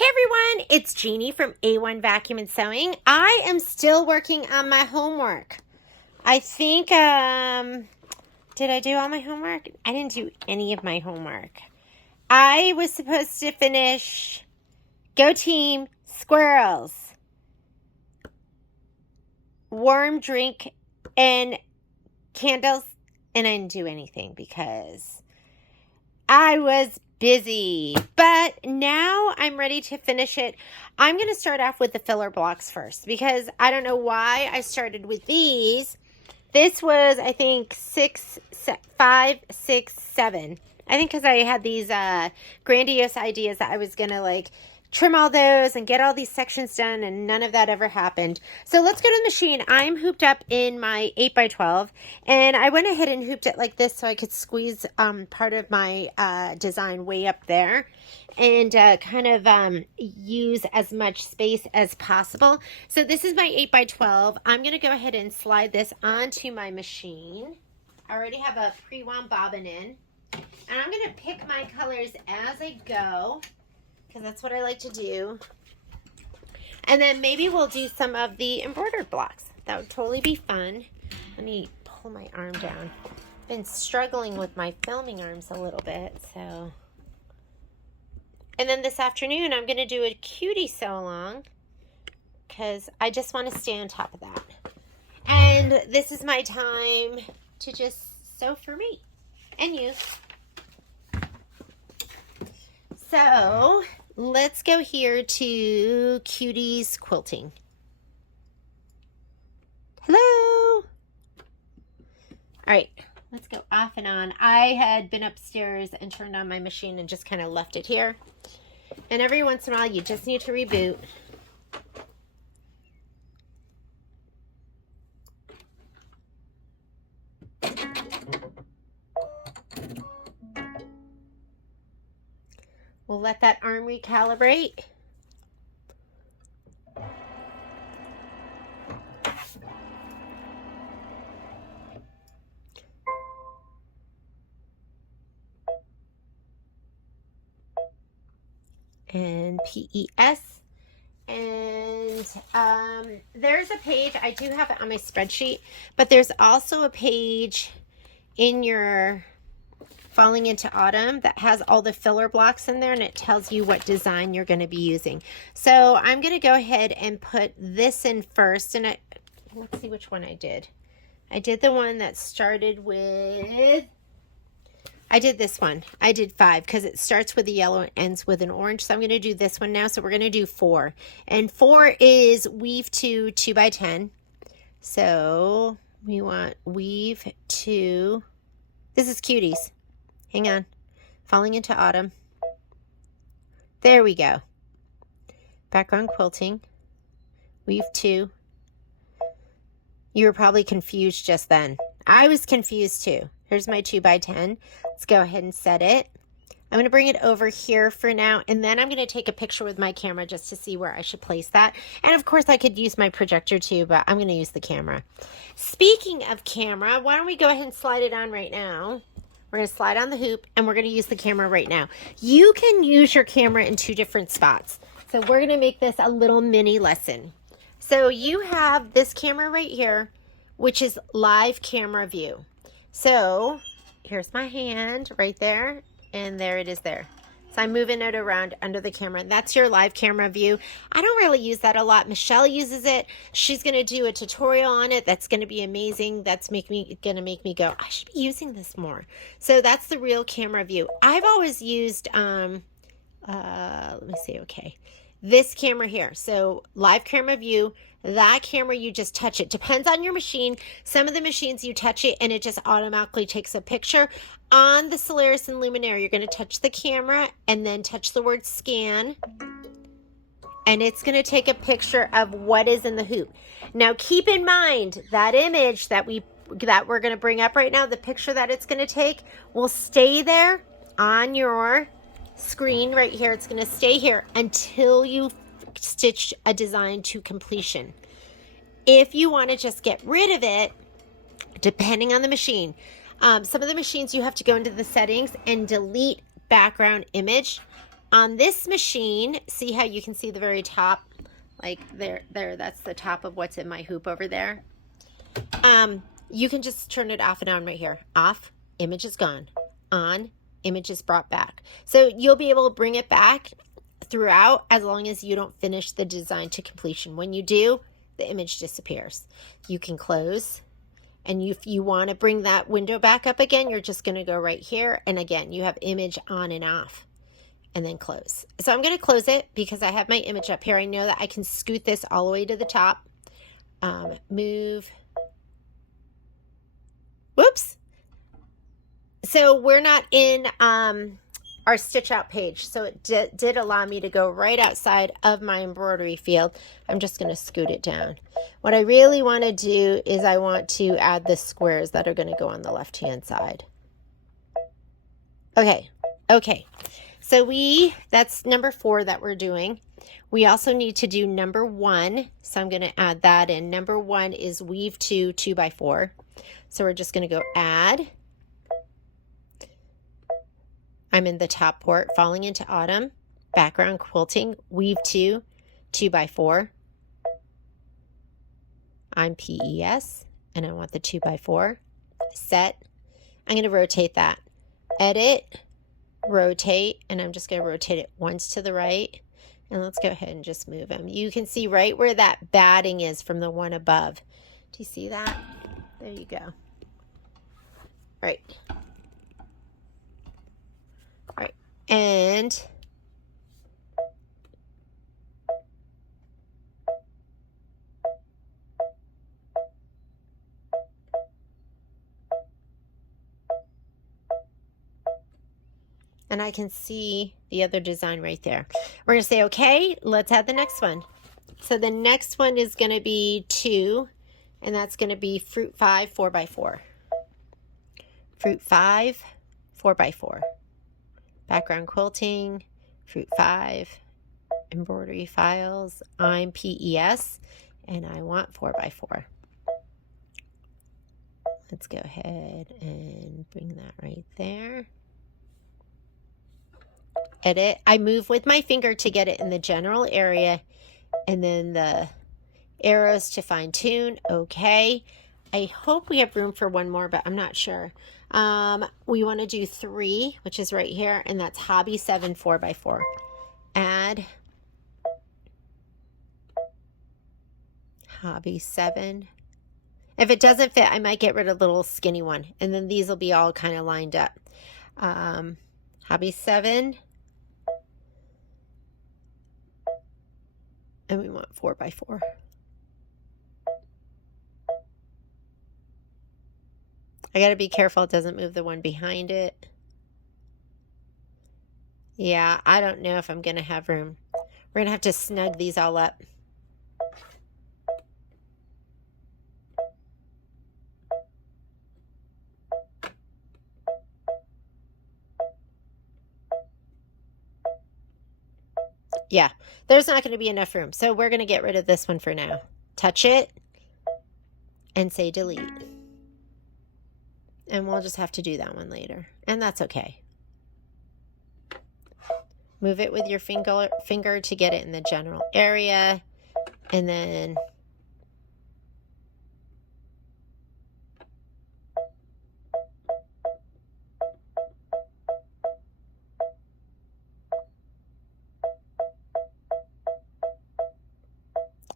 Hey everyone, it's Jeannie from A1 Vacuum and Sewing. I am still working on my homework. I think, did I do all my homework? I didn't do any of my homework. I was supposed to finish Go Team Squirrels, Warm Drink, and Candles, and I didn't do anything because I was busy, but now I'm ready to finish it. I'm going to start off with the filler blocks first because I don't know why I started with these. This was, I think, 5, 6, 7. I think because I had these grandiose ideas that I was going to like trim all those and get all these sections done, and none of that ever happened. So let's go to the machine. I'm hooped up in my 8x12, and I went ahead and hooped it like this so I could squeeze part of my design way up there and kind of use as much space as possible. So this is my 8x12. I'm going to go ahead and slide this onto my machine. I already have a pre-wound bobbin in, and I'm going to pick my colors as I go, because that's what I like to do. And then maybe we'll do some of the embroidered blocks. That would totally be fun. Let me pull my arm down. I've been struggling with my filming arms a little bit, so. And then this afternoon, I'm going to do a cutie sew along because I just want to stay on top of that. And this is my time to just sew for me and you. So let's go here to Cutie's Quilting. Hello. All right, let's go off and on. I had been upstairs and turned on my machine and just kind of left it here. And every once in a while, you just need to reboot. We'll let that arm recalibrate. And PES. And there's a page, I do have it on my spreadsheet, but there's also a page in your Falling into Autumn that has all the filler blocks in there, and it tells you what design you're going to be using. So I'm going to go ahead and put this in first, and let's see which one I did. I did the one that started with, I did this one. I did 5 because it starts with a yellow and ends with an orange. So I'm going to do this one now. So we're going to do 4. And 4 is weave 2 2x10. So we want weave 2. This is Cuties. Hang on. Falling into Autumn. There we go. Background quilting. Weave 2. You were probably confused just then. I was confused too. Here's my 2x10. Let's go ahead and set it. I'm going to bring it over here for now, and then I'm going to take a picture with my camera just to see where I should place that. And of course I could use my projector too, but I'm going to use the camera. Speaking of camera, why don't we go ahead and slide it on right now? We're going to slide on the hoop, and we're going to use the camera right now. You can use your camera in 2 different spots. So we're going to make this a little mini lesson. So you have this camera right here, which is live camera view. So here's my hand right there, and there it is there. So I'm moving it around under the camera. That's your live camera view. I don't really use that a lot. Michelle uses it. She's going to do a tutorial on it. That's going to be amazing. That's going to make me go, I should be using this more. So that's the real camera view. I've always used, let me see, okay. This camera here. So live camera view. That camera, you just touch it. Depends on your machine. Some of the machines you touch it and it just automatically takes a picture. On the Solaris and Luminaire, you're going to touch the camera and then touch the word scan. And it's going to take a picture of what is in the hoop. Now keep in mind that image that we're going to bring up right now, the picture that it's going to take will stay there on your screen right here. It's going to stay here until you stitch a design to completion. If you want to just get rid of it, depending on the machine, some of the machines you have to go into the settings and delete background image. On this machine, see how you can see the very top? Like there, that's the top of what's in my hoop over there. You can just turn it off and on right here. Off, image is gone. On, image is brought back. So you'll be able to bring it back throughout as long as you don't finish the design to completion. When you do, the image disappears. You can close, and if you want to bring that window back up again, you're just going to go right here, and again you have image on and off, and then close. So I'm going to close it because I have my image up here. I know that I can scoot this all the way to the top. Move. Whoops. So we're not in our stitch out page, so it did allow me to go right outside of my embroidery field. I'm just going to scoot it down. What I really want to do is I want to add the squares that are going to go on the left hand side. Okay, so that's number 4 that we're doing. We also need to do number 1, so I'm going to add that in. Number 1 is weave 2 2x4, so we're just going to go add. I'm in the top port, falling into autumn, background quilting, weave 2 2x4. I'm PES, and I want the 2x4. Set. I'm going to rotate that. Edit, rotate, and I'm just going to rotate it once to the right. And let's go ahead and just move them. You can see right where that batting is from the one above. Do you see that? There you go. Right. And I can see the other design right there. We're going to say, okay, let's add the next one. So the next one is going to be 2, and that's going to be fruit 5 4x4. Fruit 5 4x4. Background quilting, fruit 5, embroidery files. I'm PES, and I want 4x4. Let's go ahead and bring that right there. Edit. I move with my finger to get it in the general area, and then the arrows to fine tune. Okay. I hope we have room for one more, but I'm not sure. We want to do 3, which is right here, and that's hobby 7 4x4. Add hobby 7. If it doesn't fit, I might get rid of the little skinny one, and then these will be all kind of lined up. Hobby 7, and we want 4x4. I got to be careful it doesn't move the one behind it. Yeah, I don't know if I'm going to have room. We're going to have to snug these all up. Yeah, there's not going to be enough room. So we're going to get rid of this one for now. Touch it and say delete. And we'll just have to do that one later. And that's okay. Move it with your finger to get it in the general area. And then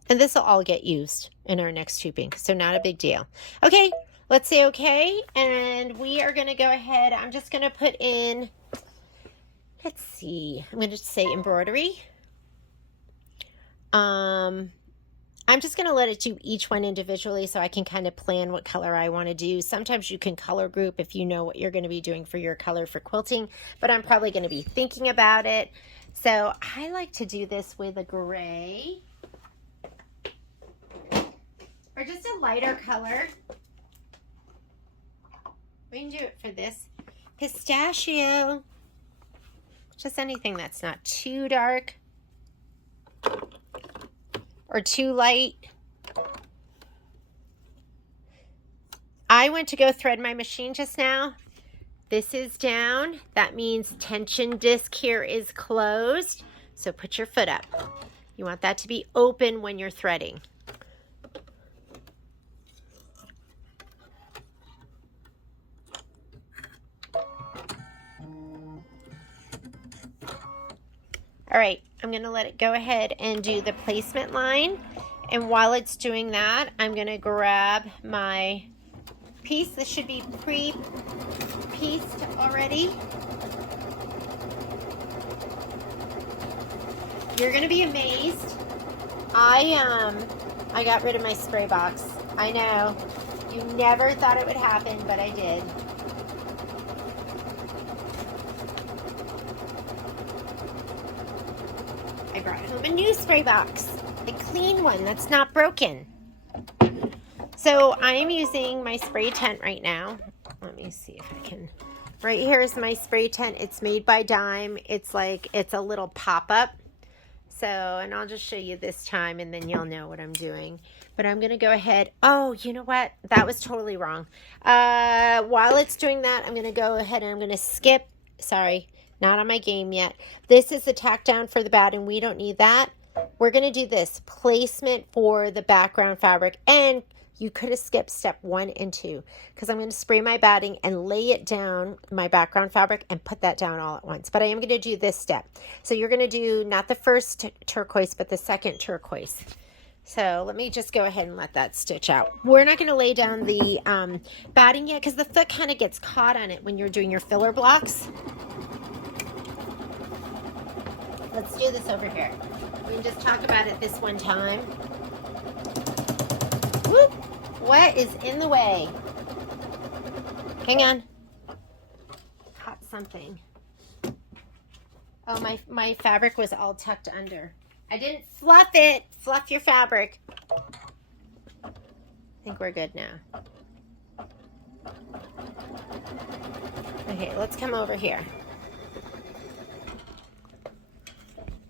this will all get used in our next tubing. So not a big deal. Okay. Let's say okay, and we are going to go ahead. I'm just going to put in, let's see, I'm going to say embroidery. I'm just going to let it do each one individually so I can kind of plan what color I want to do. Sometimes you can color group if you know what you're going to be doing for your color for quilting, but I'm probably going to be thinking about it. So I like to do this with a gray or just a lighter color. We can do it for this pistachio. Just anything that's not too dark or too light. I went to go thread my machine just now, This is down. That means tension disc here is closed. So put your foot up. You want that to be open when you're threading. All right, I'm going to let it go ahead and do the placement line. And while it's doing that, I'm going to grab my piece. This should be pre-pieced already. You're going to be amazed. I got rid of my spray box. I know. You never thought it would happen, but I did. I brought home a new spray box. A clean one that's not broken. So I am using my spray tent right now. Let me see if I can. Right here is my spray tent. It's made by Dime. It's a little pop-up. So, and I'll just show you this time and then you'll know what I'm doing. But I'm going to go ahead. Oh, you know what? That was totally wrong. While it's doing that, I'm going to go ahead and I'm going to skip. Sorry, not on my game yet. This is the tack down for the batting. We don't need that. We're going to do this placement for the background fabric. And you could have skipped step 1 and 2 because I'm going to spray my batting and lay it down, my background fabric, and put that down all at once. But I am going to do this step. So you're going to do not the first turquoise, but the second turquoise. So let me just go ahead and let that stitch out. We're not going to lay down the batting yet because the foot kind of gets caught on it when you're doing your filler blocks. Let's do this over here. We can just talk about it this one time. Whoop. What is in the way? Hang on. Caught something. Oh, my fabric was all tucked under. I didn't fluff it. Fluff your fabric. I think we're good now. Okay, let's come over here.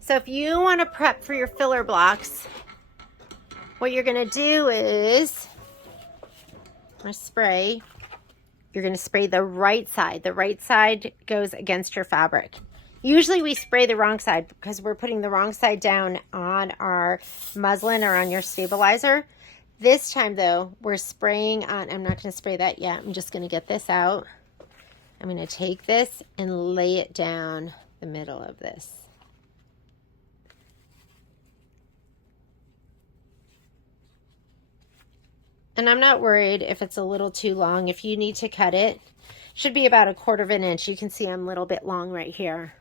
So if you want to prep for your filler blocks, what you're going to do is spray. You're going to spray the right side. The right side goes against your fabric. Usually we spray the wrong side because we're putting the wrong side down on our muslin or on your stabilizer. This time though, we're spraying on, I'm not going to spray that yet. I'm just going to get this out. I'm going to take this and lay it down the middle of this. And I'm not worried if it's a little too long. If you need to cut it, should be about 1/4 of an inch. You can see I'm a little bit long right here.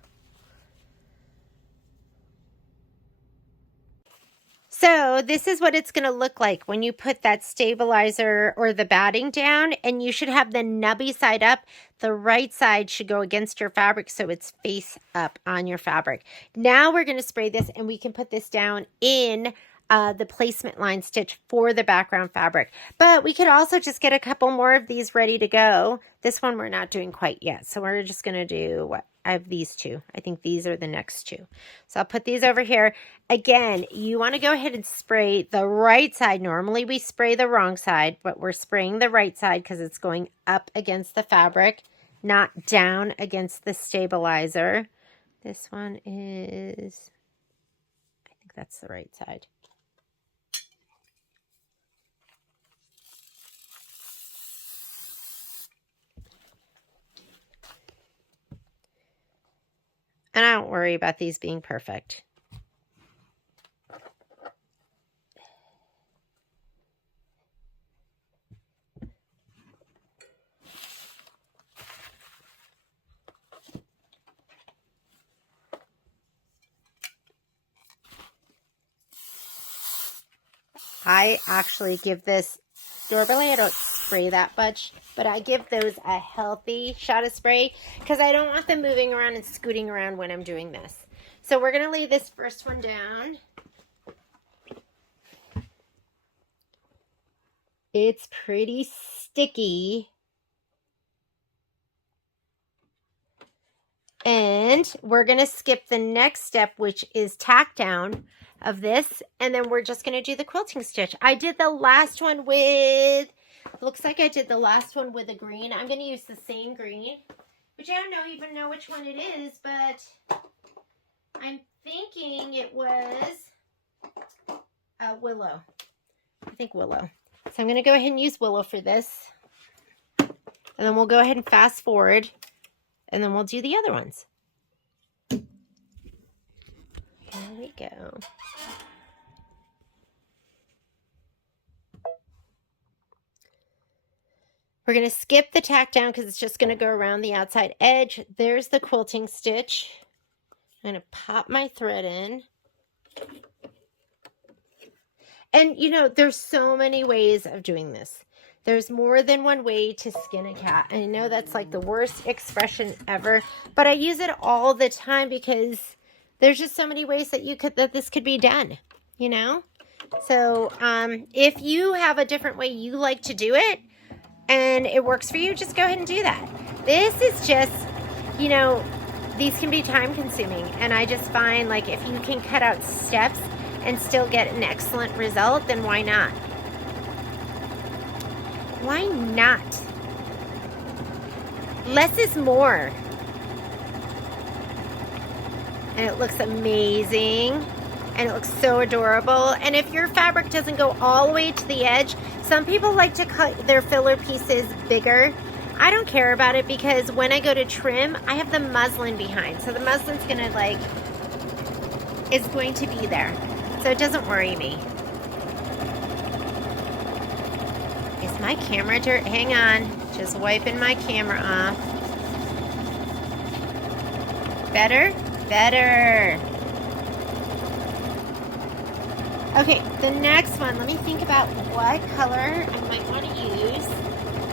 So this is what it's going to look like when you put that stabilizer or the batting down, and you should have the nubby side up. The right side should go against your fabric so it's face up on your fabric. Now we're going to spray this and we can put this down in the placement line stitch for the background fabric. But we could also just get a couple more of these ready to go. This one we're not doing quite yet. So we're just going to do what? I have these two. I think these are the next two. So I'll put these over here. Again, you want to go ahead and spray the right side. Normally we spray the wrong side, but we're spraying the right side because it's going up against the fabric, not down against the stabilizer. This one is, I think that's the right side. And I don't worry about these being perfect. I actually give this, normally I don't spray that much, but I give those a healthy shot of spray because I don't want them moving around and scooting around when I'm doing this. So we're going to lay this first one down. It's pretty sticky. And we're going to skip the next step, which is tack down of this. And then we're just going to do the quilting stitch. I did the last one with, looks like I did the last one with a green. I'm going to use the same green. which I don't even know which one it is, but I'm thinking it was Willow. I think Willow. So I'm going to go ahead and use Willow for this. And then we'll go ahead and fast forward. And then we'll do the other ones. Here we go. We're going to skip the tack down because it's just going to go around the outside edge. There's the quilting stitch. I'm going to pop my thread in. And, you know, there's so many ways of doing this. There's more than one way to skin a cat. I know that's like the worst expression ever, but I use it all the time because there's just so many ways that this could be done, you know? So if you have a different way you like to do it and it works for you, just go ahead and do that. This is just, you know, these can be time consuming. And I just find like if you can cut out steps and still get an excellent result, then why not? Why not? Less is more. And it looks amazing. And it looks so adorable. And if your fabric doesn't go all the way to the edge, some people like to cut their filler pieces bigger. I don't care about it because when I go to trim, I have the muslin behind. So the muslin's is going to be there. So it doesn't worry me. Is my camera dirty? Hang on. Just wiping my camera off. Better? Better. Okay, the next one. Let me think about what color I might want to use.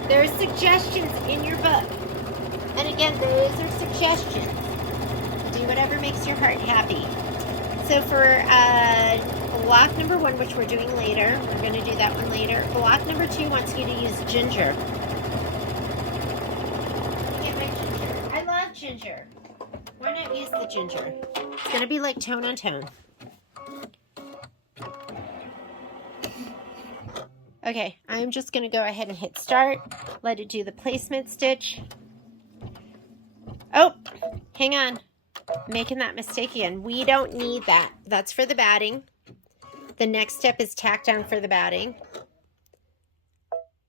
There are suggestions in your book. And again, those are suggestions. Do whatever makes your heart happy. So for block number 1, which we're doing later, we're going to do that one later. Block number 2 wants you to use ginger. I love ginger. Why not use the ginger? It's going to be like tone on tone. Okay, I'm just going to go ahead and hit start. Let it do the placement stitch. Oh, hang on. Making that mistake again. We don't need that. That's for the batting. The next step is tack down for the batting.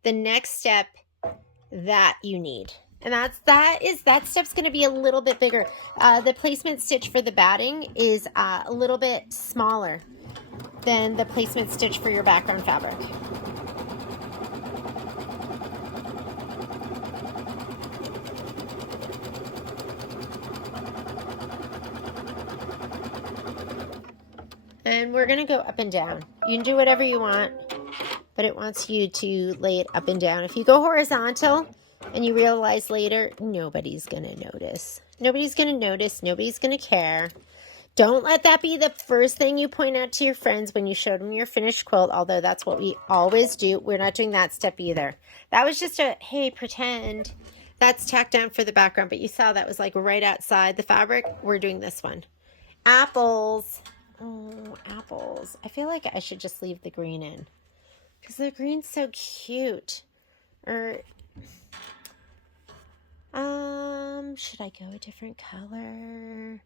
The next step that you need. And that step's going to be a little bit bigger. The placement stitch for the batting is a little bit smaller than the placement stitch for your background fabric. And we're going to go up and down. You can do whatever you want, but it wants you to lay it up and down. If you go horizontal and you realize later, nobody's going to notice. Nobody's going to notice. Nobody's going to care. Don't let that be the first thing you point out to your friends when you show them your finished quilt, although that's what we always do. We're not doing that step either. That was just a, hey, pretend. That's tacked down for the background, but you saw that was like right outside the fabric. We're doing this one. Apples. Oh, apples. I feel like I should just leave the green in because the green's so cute. Or, should I go a different color?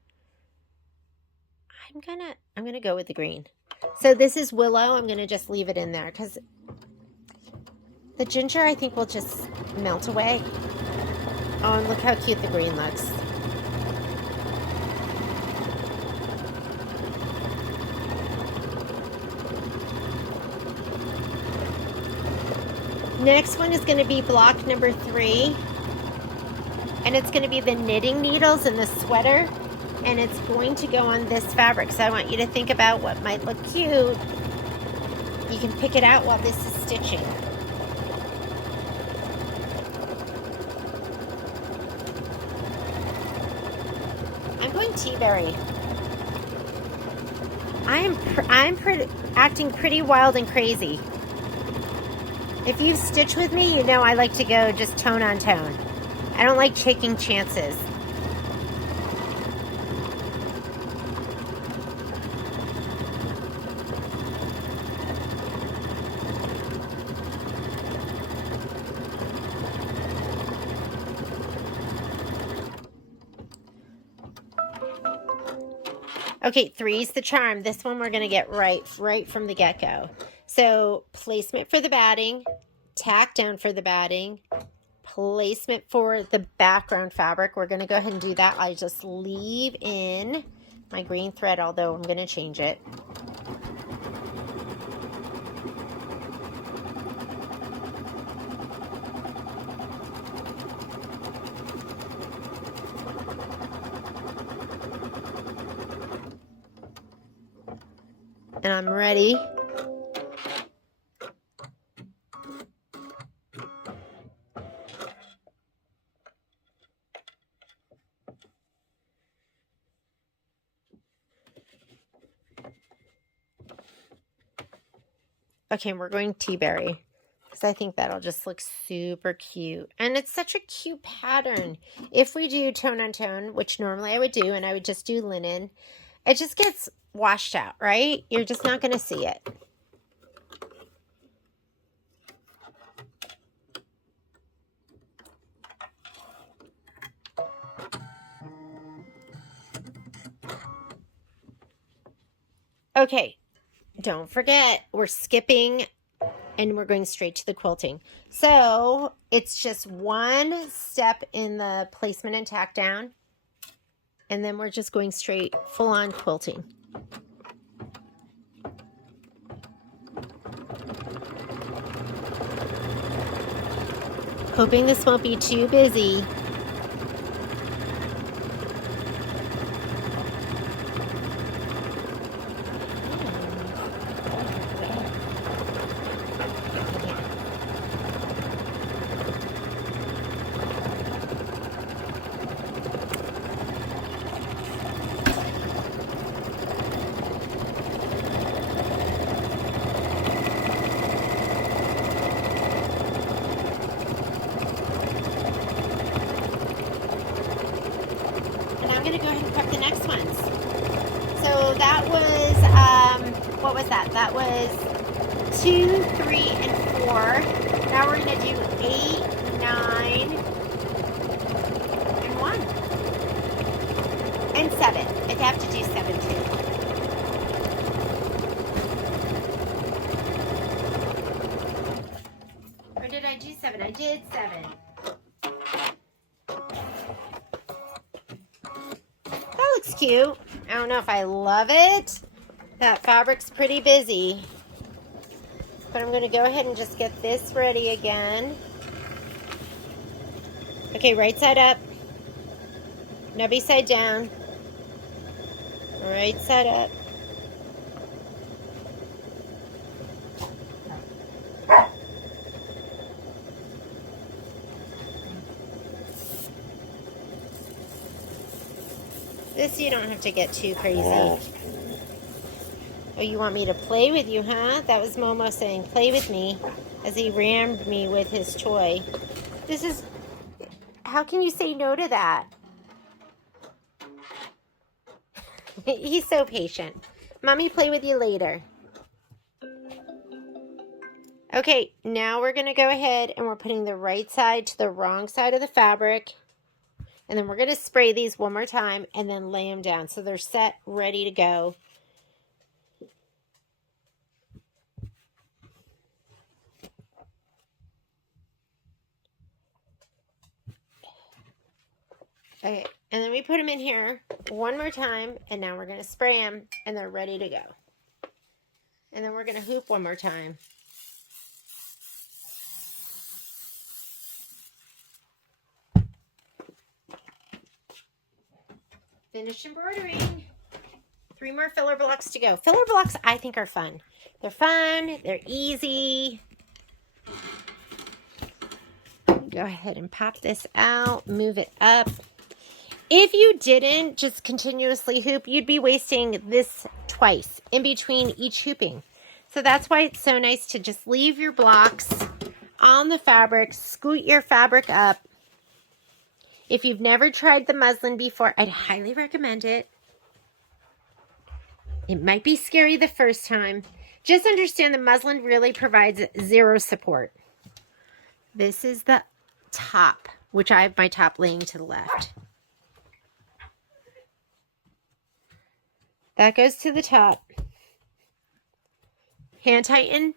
I'm gonna go with the green. So this is willow. I'm gonna just leave it in there because the ginger I think will just melt away. Oh, and look how cute the green looks. Next one is going to be block number 3. And it's going to be the knitting needles and the sweater. And it's going to go on this fabric. So I want you to think about what might look cute. You can pick it out while this is stitching. I'm going tea-berry. I'm acting pretty wild and crazy. If you've stitched with me, you know I like to go just tone on tone. I don't like taking chances. Okay, three's the charm. This one we're going to get right from the get-go. So placement for the batting, tack down for the batting, placement for the background fabric. We're going to go ahead and do that. I just leave in my green thread, although I'm going to change it. And I'm ready. Okay, we're going Tea-Berry because I think that'll just look super cute. And it's such a cute pattern. If we do tone on tone, which normally I would do, and I would just do linen, it just gets washed out, right? You're just not going to see it. Okay, don't forget, we're skipping and we're going straight to the quilting. So it's just one step in the placement and tack down, and then we're just going straight full on quilting. Hoping this won't be too busy. Going to go ahead and prep the next ones. So that was, what was that? That was 2, 3, and 4. Now we're going to do 8, 9, and 1. And 7. If you have to do 7 too. Or did I do 7? I did 7. Looks cute. I don't know if I love it. That fabric's pretty busy. But I'm going to go ahead and just get this ready again. Okay, right side up. Nubby side down. Right side up. This you don't have to get too crazy. Oh, you want me to play with you, huh? That was Momo saying, play with me, as he rammed me with his toy. This is... How can you say no to that? He's so patient. Mommy, play with you later. Okay, now we're going to go ahead and we're putting the right side to the wrong side of the fabric. And then we're going to spray these one more time and then lay them down so they're set, ready to go. Okay, and then we put them in here one more time, and now we're going to spray them, and they're ready to go. And then we're going to hoop one more time. Finished embroidering. 3 more filler blocks to go. Filler blocks, I think, are fun. They're fun. They're easy. Go ahead and pop this out. Move it up. If you didn't just continuously hoop, you'd be wasting this twice in between each hooping. So that's why it's so nice to just leave your blocks on the fabric, scoot your fabric up. If you've never tried the muslin before, I'd highly recommend it. It might be scary the first time. Just understand the muslin really provides zero support. This is the top, which I have my top laying to the left. That goes to the top. Hand tighten.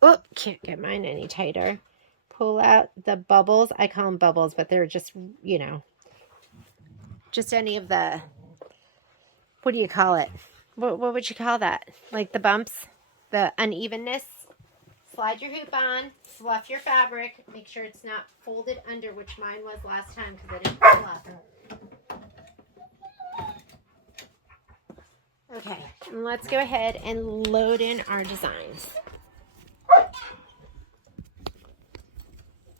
Oh, can't get mine any tighter. Pull out the bubbles. I call them bubbles, but they're just, you know, just any of the, what do you call it? What would you call that? Like the bumps, the unevenness. Slide your hoop on, fluff your fabric. Make sure it's not folded under, which mine was last time because I didn't fluff. Okay, and let's go ahead and load in our designs.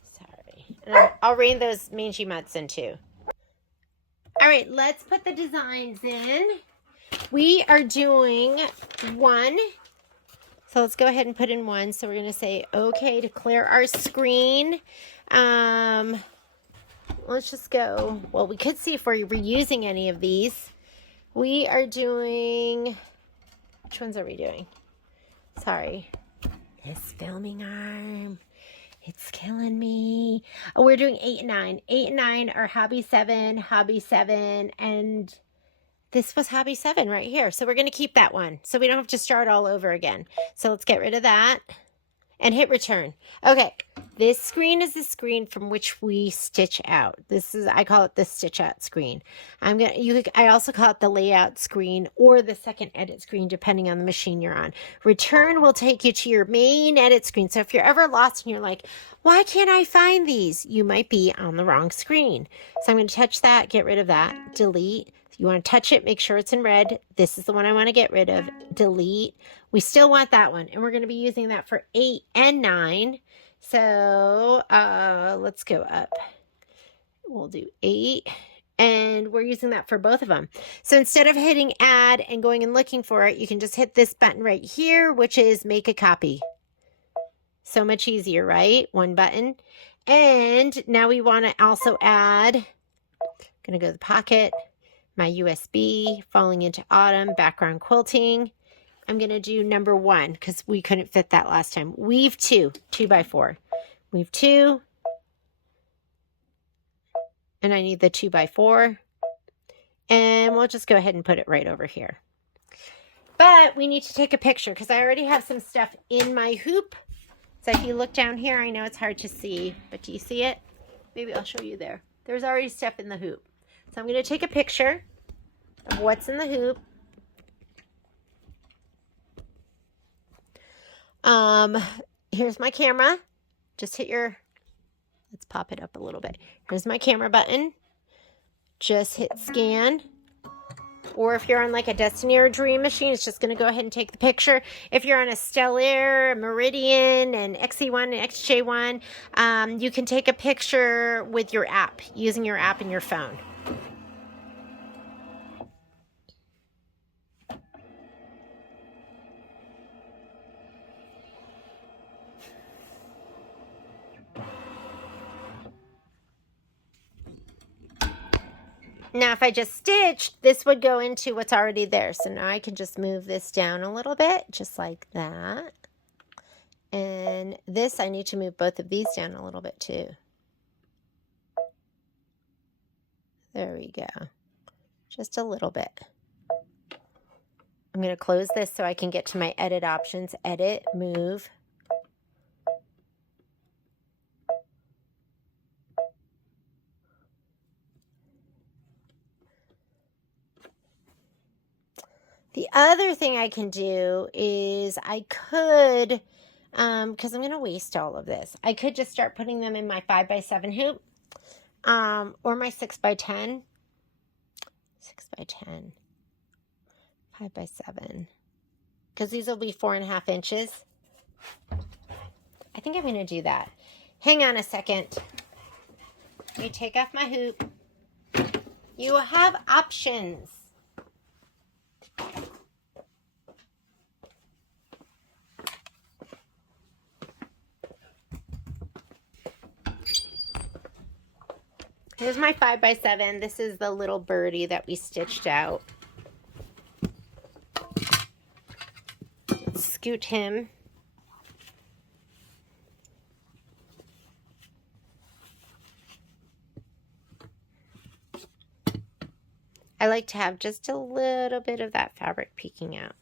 Sorry. And I'll rein those mangy mutts in too. All right, let's put the designs in. We are doing 1. So let's go ahead and put in 1. So we're going to say, okay, to clear our screen. Let's just go. Well, we could see if we're reusing any of these. We are doing, which ones are we doing? Sorry. This filming arm. It's killing me. Oh, we're doing 8 and 9. 8 and 9 are Hobby 7, and this was Hobby 7 right here. So we're going to keep that one so we don't have to start all over again. So let's get rid of that and hit return. Okay, this screen is the screen from which we stitch out. This is, I call it the stitch out screen. I also call it the layout screen or the second edit screen, depending on the machine you're on. Return will take you to your main edit screen. So if you're ever lost and you're like, why can't I find these? You might be on the wrong screen. So I'm going to touch that, get rid of that, delete. You want to touch it, make sure it's in red. This is the one I want to get rid of. Delete. We still want that one, and we're going to be using that for 8 and 9. So let's go up. We'll do 8, and we're using that for both of them. So instead of hitting add and going and looking for it, you can just hit this button right here, which is make a copy. So much easier, right? One button. And now we want to also add, I'm going to go to the pocket, my USB, falling into autumn, background quilting. I'm going to do number 1 because we couldn't fit that last time. Weave 2, 2x4. Weave 2. And I need the 2x4. And we'll just go ahead and put it right over here. But we need to take a picture because I already have some stuff in my hoop. So if you look down here, I know it's hard to see, but do you see it? Maybe I'll show you there. There's already stuff in the hoop. So I'm going to take a picture of what's in the hoop. Here's my camera. Just hit your, let's pop it up a little bit. Here's my camera button. Just hit scan. Or if you're on like a Destiny or Dream machine, it's just going to go ahead and take the picture. If you're on a Stellar, Meridian, and XE1 and XJ1, you can take a picture with your app, using your app in your phone. Now, if I just stitched, this would go into what's already there. So now I can just move this down a little bit, just like that. And this, I need to move both of these down a little bit too. There we go. Just a little bit. I'm going to close this so I can get to my edit options. Edit, move. The other thing I can do is I could, because I'm going to waste all of this, I could just start putting them in my 5x7 hoop, or my 6x10, 6x10, 5x7, because these will be 4.5 inches. I think I'm going to do that. Hang on a second. Let me take off my hoop. You have options. Here's my 5x7. This is the little birdie that we stitched out. Let's scoot him. I like to have just a little bit of that fabric peeking out,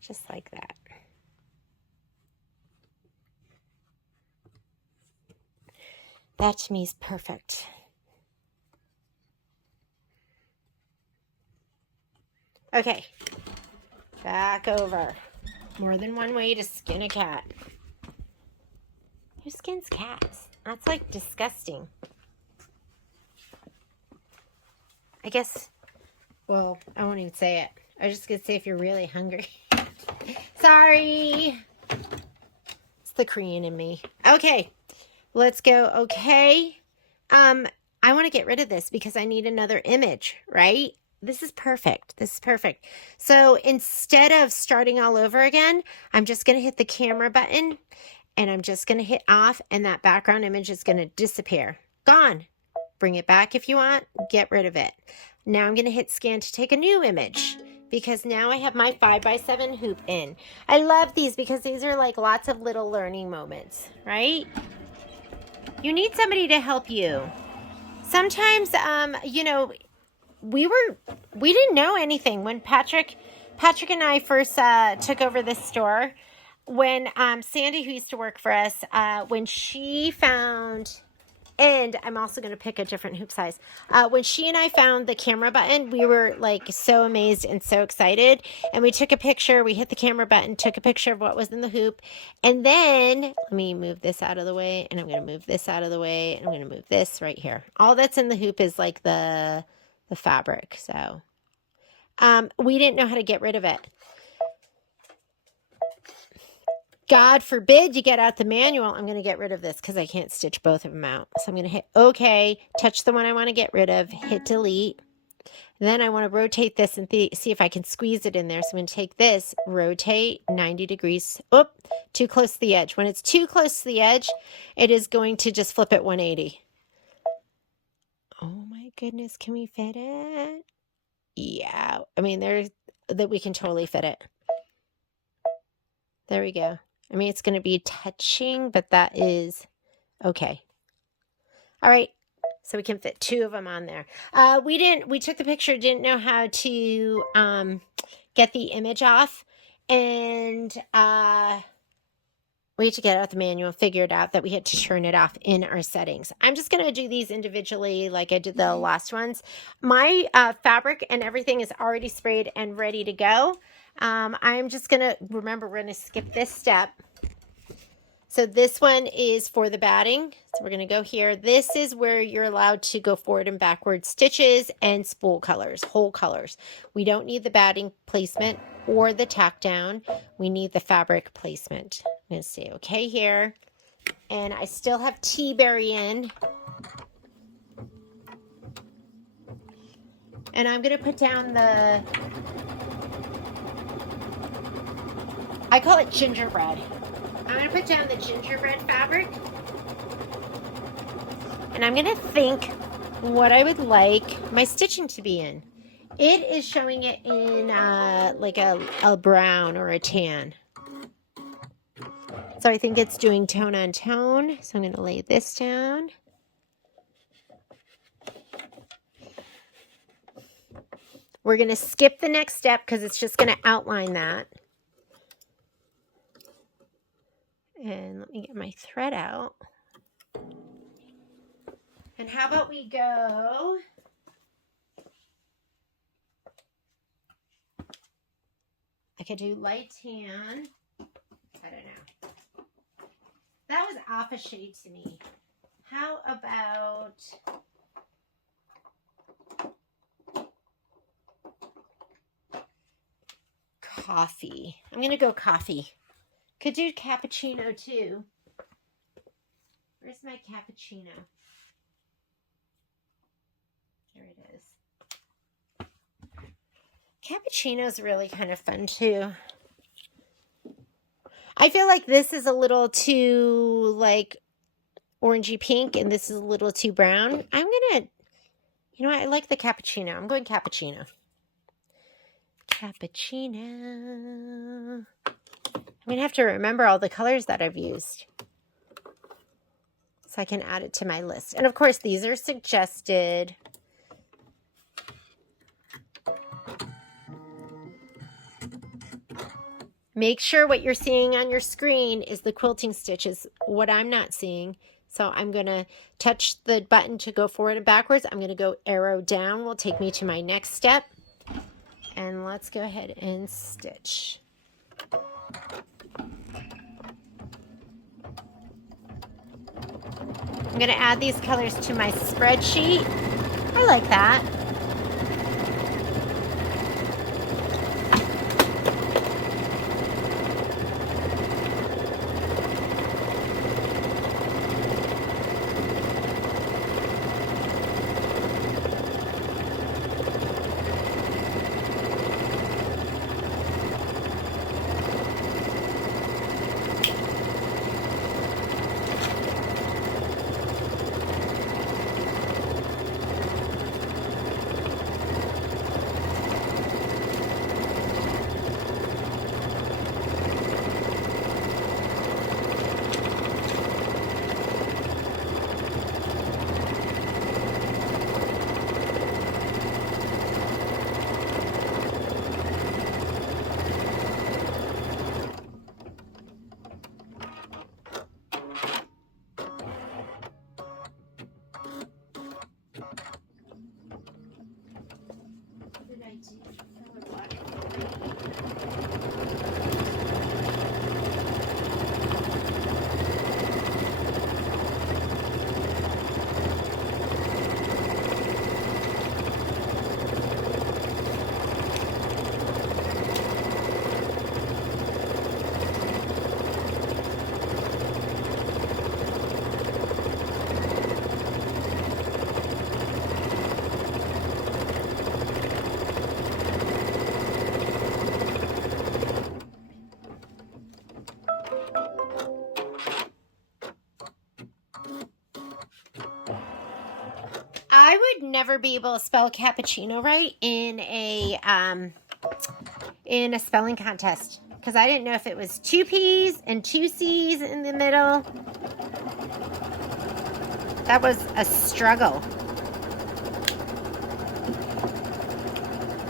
just like that. That to me is perfect. Okay, back over. More than one way to skin a cat. Who skins cats? That's like disgusting. I guess, well, I won't even say it. I was just going to say if you're really hungry. Sorry. It's the Korean in me. Okay, let's go. Okay. I want to get rid of this because I need another image, right? This is perfect. This is perfect. So instead of starting all over again, I'm just going to hit the camera button and I'm just going to hit off and that background image is going to disappear. Gone. Bring it back if you want. Get rid of it. Now I'm going to hit scan to take a new image because now I have my 5x7 hoop in. I love these because these are like lots of little learning moments, right? You need somebody to help you. Sometimes, you know, we didn't know anything when Patrick and I first took over this store. When Sandy, who used to work for us, when she found, and I'm also going to pick a different hoop size. When she and I found the camera button, we were like so amazed and so excited. And we took a picture, we hit the camera button, took a picture of what was in the hoop. And then, let me move this out of the way, and I'm going to move this out of the way, and I'm going to move this right here. All that's in the hoop is like the fabric. So we didn't know how to get rid of it. God forbid you get out the manual. I'm going to get rid of this because I can't stitch both of them out. So I'm going to hit OK, touch the one I want to get rid of, hit delete. Then I want to rotate this and see if I can squeeze it in there. So I'm going to take this, rotate 90 degrees. Oop, too close to the edge. When it's too close to the edge, it is going to just flip it 180. Oh my goodness, can we fit it? Yeah, I mean, that we can totally fit it. There we go. I mean, it's going to be touching, but that is okay. All right. So we can fit two of them on there. We took the picture, didn't know how to get the image off. And we had to get out the manual, figured out that we had to turn it off in our settings. I'm just going to do these individually like I did the last ones. My fabric and everything is already sprayed and ready to go. I'm just going to, remember, we're going to skip this step. So this one is for the batting. So we're going to go here. This is where you're allowed to go forward and backward stitches and spool colors, whole colors. We don't need the batting placement or the tack down. We need the fabric placement. I'm going to say okay here. And I still have T-berry in. And I'm going to put down the, I call it gingerbread. I'm going to put down the gingerbread fabric. And I'm going to think what I would like my stitching to be in. It is showing it in like a brown or a tan. So I think it's doing tone on tone. So I'm going to lay this down. We're going to skip the next step because it's just going to outline that. And let me get my thread out. And how about we go, I could do light tan. I don't know. That was off a shade to me. How about coffee? I'm going to go coffee. Could do cappuccino too. Where's my cappuccino? There it is. Cappuccino's really kind of fun too. I feel like this is a little too like orangey pink and this is a little too brown. I'm gonna, you know what? I like the cappuccino. I'm going cappuccino. Cappuccino. I'm gonna have to remember all the colors that I've used so I can add it to my list. And of course, these are suggested. Make sure what you're seeing on your screen is the quilting stitches, what I'm not seeing. So I'm going to touch the button to go forward and backwards. I'm going to go arrow down, will take me to my next step. And let's go ahead and stitch. I'm going to add these colors to my spreadsheet. I like that. I would never be able to spell cappuccino right in a spelling contest because I didn't know if it was 2 P's and 2 C's in the middle. That was a struggle.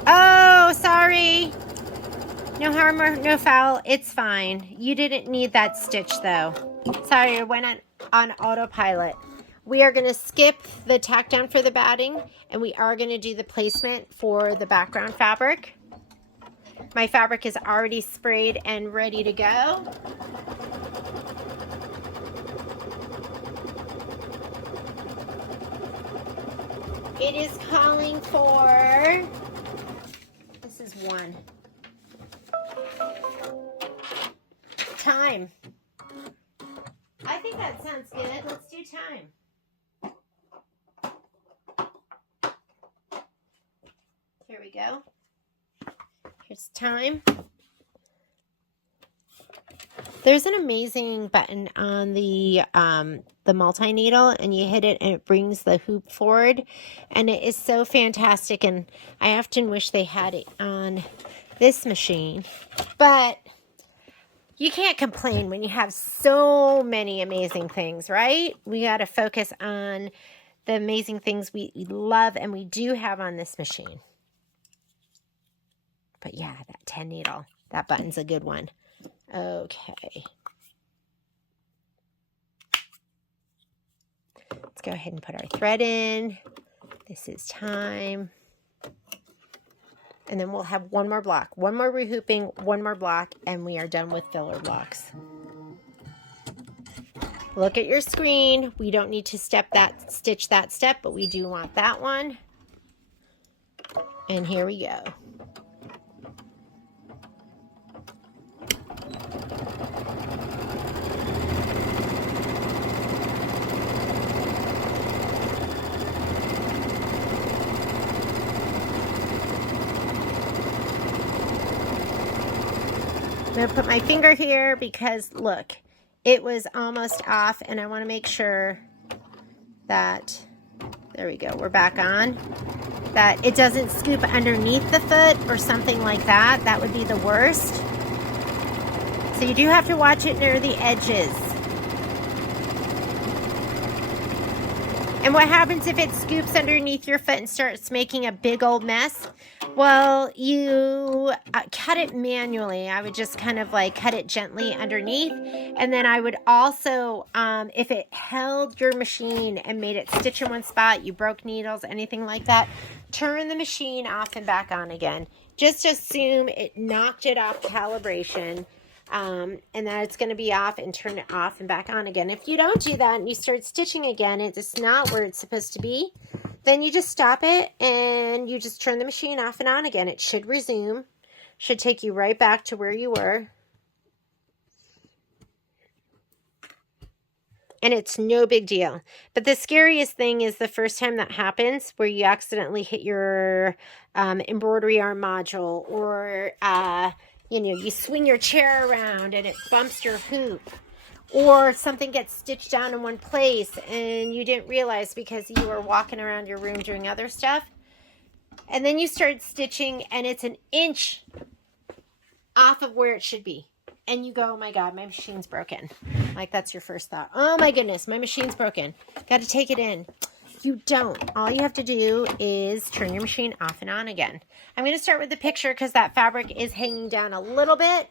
Oh, sorry. No harm or no foul. It's fine. You didn't need that stitch though. Sorry, I went on autopilot. We are going to skip the tack down for the batting, and we are going to do the placement for the background fabric. My fabric is already sprayed and ready to go. It is calling for, this is 1. Time. I think that sounds good. Let's do time. Here we go. Here's time. There's an amazing button on the multi-needle, and you hit it and it brings the hoop forward, and it is so fantastic, and I often wish they had it on this machine, but you can't complain when you have so many amazing things, right? We got to focus on the amazing things we love and we do have on this machine. But yeah, that 10 needle, that button's a good one. Okay. Let's go ahead and put our thread in. This is time. And then we'll have one more block, one more rehooping, one more block, and we are done with filler blocks. Look at your screen. We don't need to stitch that step, but we do want that one. And here we go. I'm going to put my finger here because look, it was almost off, and I want to make sure that, there we go, we're back on, that it doesn't scoop underneath the foot or something like that. That would be the worst. So you do have to watch it near the edges. And what happens if it scoops underneath your foot and starts making a big old mess? Well, you cut it manually. I would just kind of like cut it gently underneath. And then I would also, if it held your machine and made it stitch in one spot, you broke needles, anything like that, turn the machine off and back on again. Just assume it knocked it off calibration. And that it's going to be off, and turn it off and back on again. If you don't do that and you start stitching again, it's not where it's supposed to be, then you just stop it and you just turn the machine off and on again. It should resume, should take you right back to where you were. And it's no big deal. But the scariest thing is the first time that happens, where you accidentally hit your embroidery arm module, or you know, you swing your chair around and it bumps your hoop, or something gets stitched down in one place and you didn't realize because you were walking around your room doing other stuff. And then you start stitching and it's an inch off of where it should be. And you go, oh my God, my machine's broken. Like, that's your first thought. Oh my goodness, my machine's broken. Got to take it in. You don't. All you have to do is turn your machine off and on again. I'm going to start with the picture because that fabric is hanging down a little bit.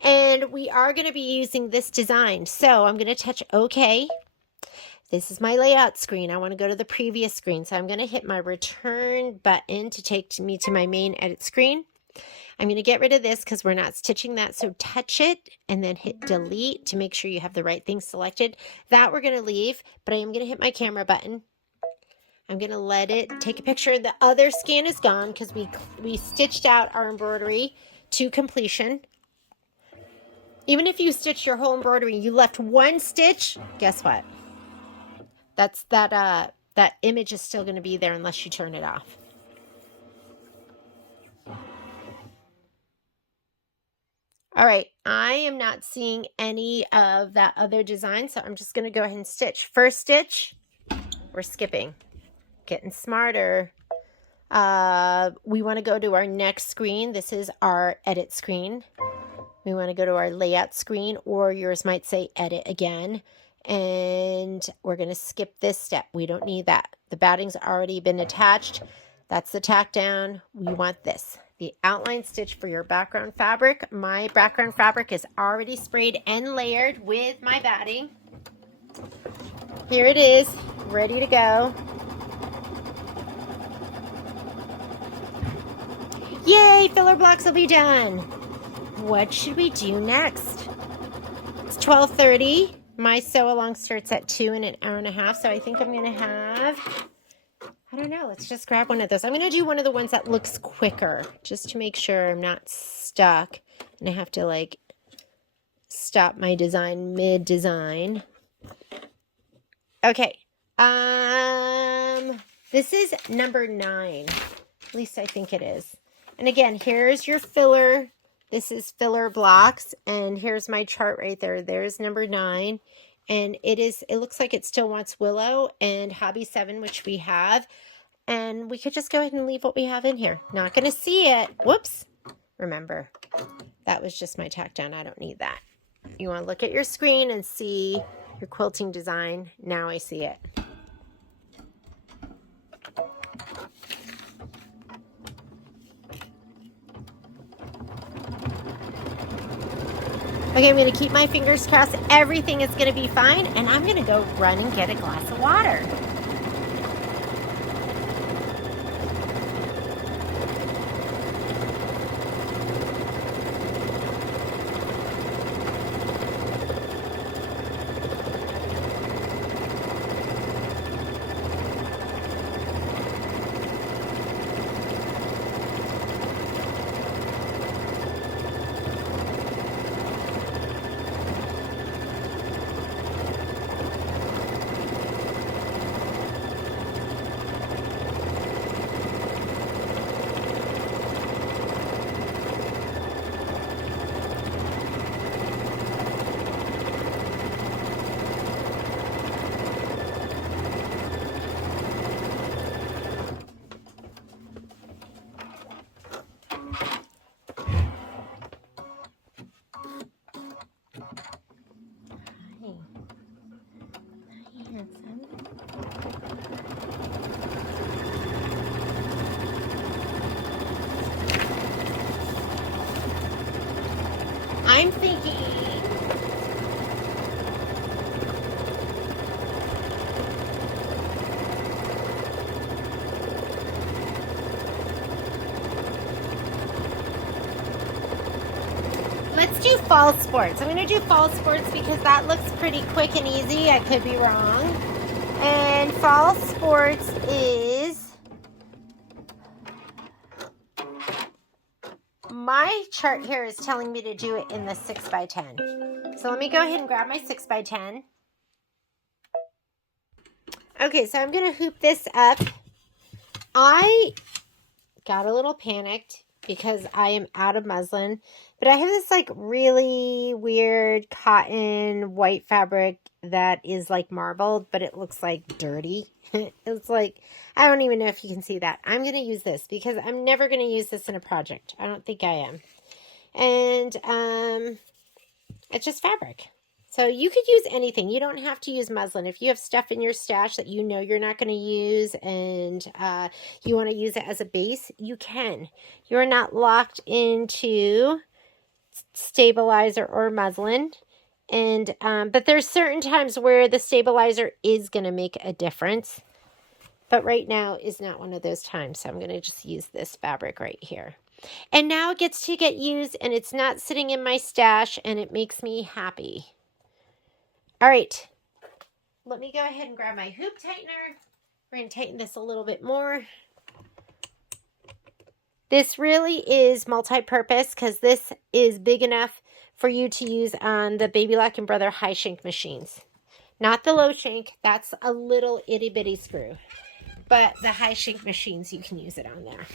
And we are going to be using this design. So I'm going to touch OK. This is my layout screen. I want to go to the previous screen. So I'm going to hit my return button to take me to my main edit screen. I'm going to get rid of this because we're not stitching that. So touch it and then hit delete to make sure you have the right thing selected. That we're going to leave, but I am going to hit my camera button. I'm going to let it take a picture. The other scan is gone because we stitched out our embroidery to completion. Even if you stitched your whole embroidery, you left one stitch, guess what? That image is still going to be there unless you turn it off. All right, I am not seeing any of that other design, so I'm just going to go ahead and stitch. First stitch, we're skipping. Getting smarter. We want to go to our next screen. This is our edit screen. We want to go to our layout screen, or yours might say edit again. And we're going to skip this step. We don't need that. The batting's already been attached. That's the tack down. We want this. The outline stitch for your background fabric. My background fabric is already sprayed and layered with my batting. Here it is, ready to go. Yay, filler blocks will be done. What should we do next? It's 12:30. My sew along starts at 2 in an hour and a half, so I think I'm going to have, I don't know, let's just grab one of those. I'm going to do one of the ones that looks quicker, just to make sure I'm not stuck and I have to like stop my design mid-design. Okay, this is number 9, at least I think it is. And again, here's your filler. This is filler blocks, and here's my chart right there. There's number 9, and it looks like it still wants willow and hobby 7, which we have, and we could just go ahead and leave what we have in here. Not going to see it. Whoops. Remember, that was just my tack down. I don't need that. You want to look at your screen and see your quilting design. Now I see it. Okay, I'm going to keep my fingers crossed. Everything is going to be fine, and I'm going to go run and get a glass of water. I'm thinking let's do fall sports. I'm going to do fall sports because that looks pretty quick and easy. I could be wrong. And fall sports is, my chart here is telling me to do it in the 6x10. So let me go ahead and grab my 6x10. Okay, so I'm going to hoop this up. I got a little panicked because I am out of muslin, but I have this like really weird cotton white fabric that is like marbled, but it looks like dirty. It's like, I don't even know if you can see that. I'm going to use this because I'm never going to use this in a project. I don't think I am. And it's just fabric. So you could use anything. You don't have to use muslin. If you have stuff in your stash that you know you're not going to use and you want to use it as a base, you can. You're not locked into stabilizer or muslin. And but there's certain times where the stabilizer is going to make a difference. But right now is not one of those times. So I'm going to just use this fabric right here. And now it gets to get used and it's not sitting in my stash and it makes me happy. All right, let me go ahead and grab my hoop tightener. We're going to tighten this a little bit more. This really is multi-purpose because this is big enough for you to use on the Baby Lock and Brother high shank machines. Not the low shank, that's a little itty bitty screw. But the high shank machines, you can use it on there.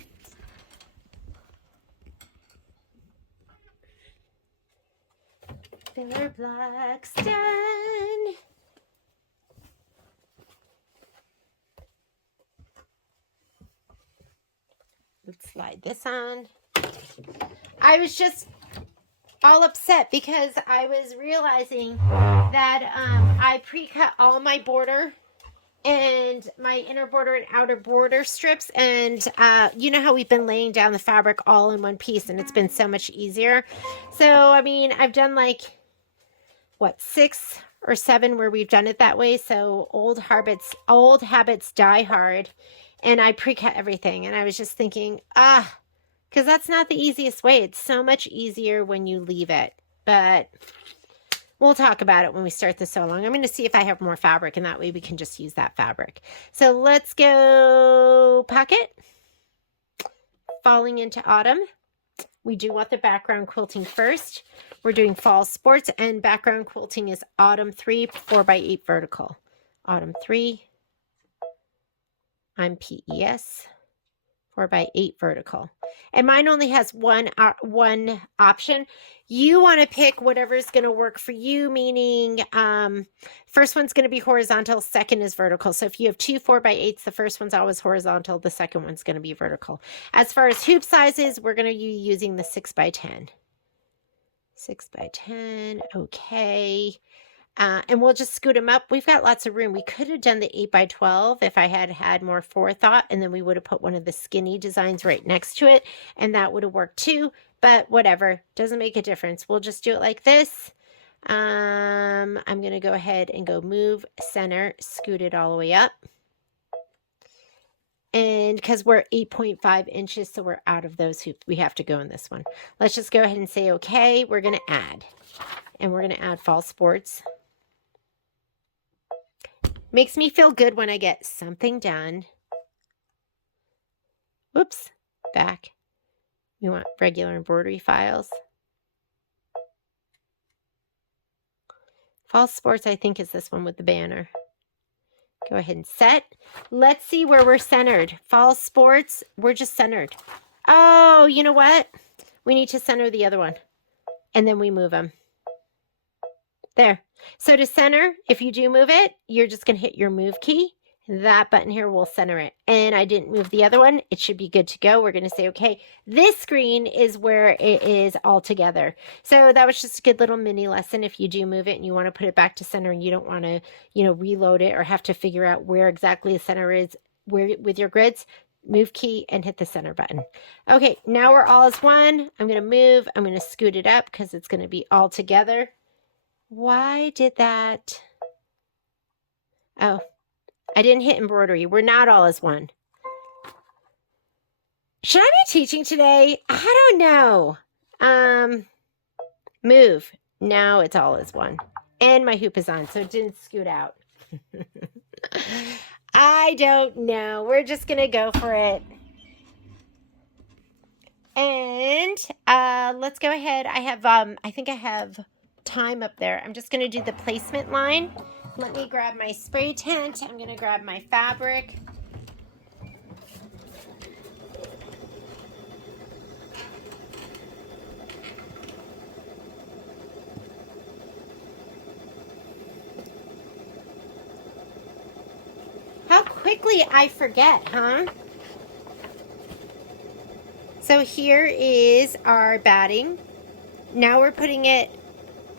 Filler blocks done. Let's slide this on. I was just all upset because I was realizing that I pre-cut all my border and my inner border and outer border strips, and you know how we've been laying down the fabric all in one piece and it's been so much easier. So I mean, I've done like what, 6 or 7 where we've done it that way. So old habits die hard, and I pre-cut everything. And I was just thinking, because that's not the easiest way. It's so much easier when you leave it. But we'll talk about it when we start the sew along. I'm going to see if I have more fabric, and that way we can just use that fabric. So let's go pocket. Falling into autumn. We do want the background quilting first. We're doing fall sports, and background quilting is autumn 3, 4x8 vertical. Autumn 3. I'm PES. 4x8 vertical. And mine only has one option. You want to pick whatever's going to work for you, meaning first one's going to be horizontal, second is vertical. So if you have 2 4x8s, the first one's always horizontal, the second one's going to be vertical. As far as hoop sizes, we're going to be using the 6x10. 6x10, okay. And we'll just scoot them up. We've got lots of room. We could have done the 8x12 if I had had more forethought, and then we would have put one of the skinny designs right next to it, and that would have worked too. But whatever, doesn't make a difference. We'll just do it like this. I'm going to go ahead and go move, center, scoot it all the way up. And because we're 8.5 inches, so we're out of those hoops, we have to go in this one. Let's just go ahead and say, okay, we're going to add. And we're going to add fall sports. Makes me feel good when I get something done. Whoops, back. We want regular embroidery files. Fall sports, I think, is this one with the banner. Go ahead and set. Let's see where we're centered. Fall sports, we're just centered. Oh, you know what? We need to center the other one. And then we move them. There. So to center, if you do move it, you're just going to hit your move key. That button here will center it. And I didn't move the other one. It should be good to go. We're going to say, okay, this screen is where it is all together. So that was just a good little mini lesson. If you do move it and you want to put it back to center and you don't want to, reload it or have to figure out where exactly the center is where with your grids, move key and hit the center button. Okay, now we're all as one. I'm going to move. I'm going to scoot it up because it's going to be all together. Why did that? Oh, I didn't hit embroidery. We're not all as one. Should I be teaching today? I don't know. Move. Now it's all as one. And my hoop is on, so it didn't scoot out. I don't know. We're just going to go for it. And let's go ahead. I think I have time up there. I'm just going to do the placement line. Let me grab my spray tent. I'm going to grab my fabric. How quickly I forget, huh? So here is our batting. Now we're putting it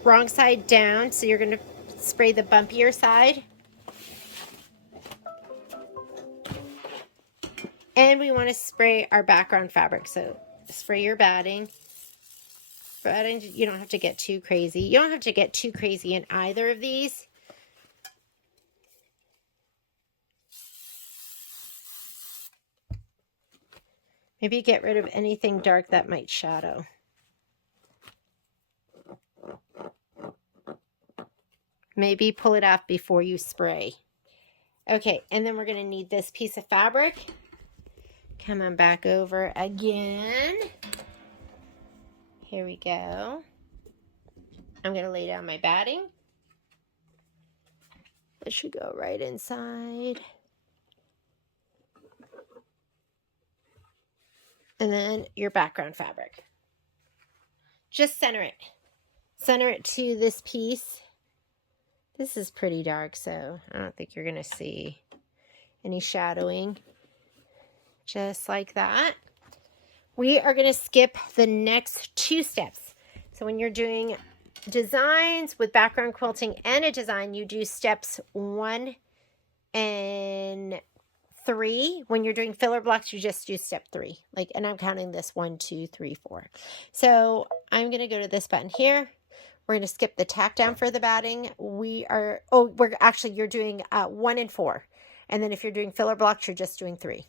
wrong side down, so you're going to spray the bumpier side. And we want to spray our background fabric. So spray your batting. Batting, you don't have to get too crazy. You don't have to get too crazy in either of these. Maybe get rid of anything dark that might shadow. Maybe pull it off before you spray. Okay, and then we're going to need this piece of fabric. Come on back over again. Here we go. I'm going to lay down my batting. It should go right inside. And then your background fabric. Just center it. Center it to this piece. This is pretty dark, so I don't think you're going to see any shadowing. Just like that. We are going to skip the next 2 steps. So when you're doing designs with background quilting and a design, you do steps 1 and 3. When you're doing filler blocks, you just do step 3. And I'm counting this 1, 2, 3, 4. So I'm going to go to this button here. We're going to skip the tack down for the batting. You're doing 1 and 4. And then if you're doing filler blocks, you're just doing 3.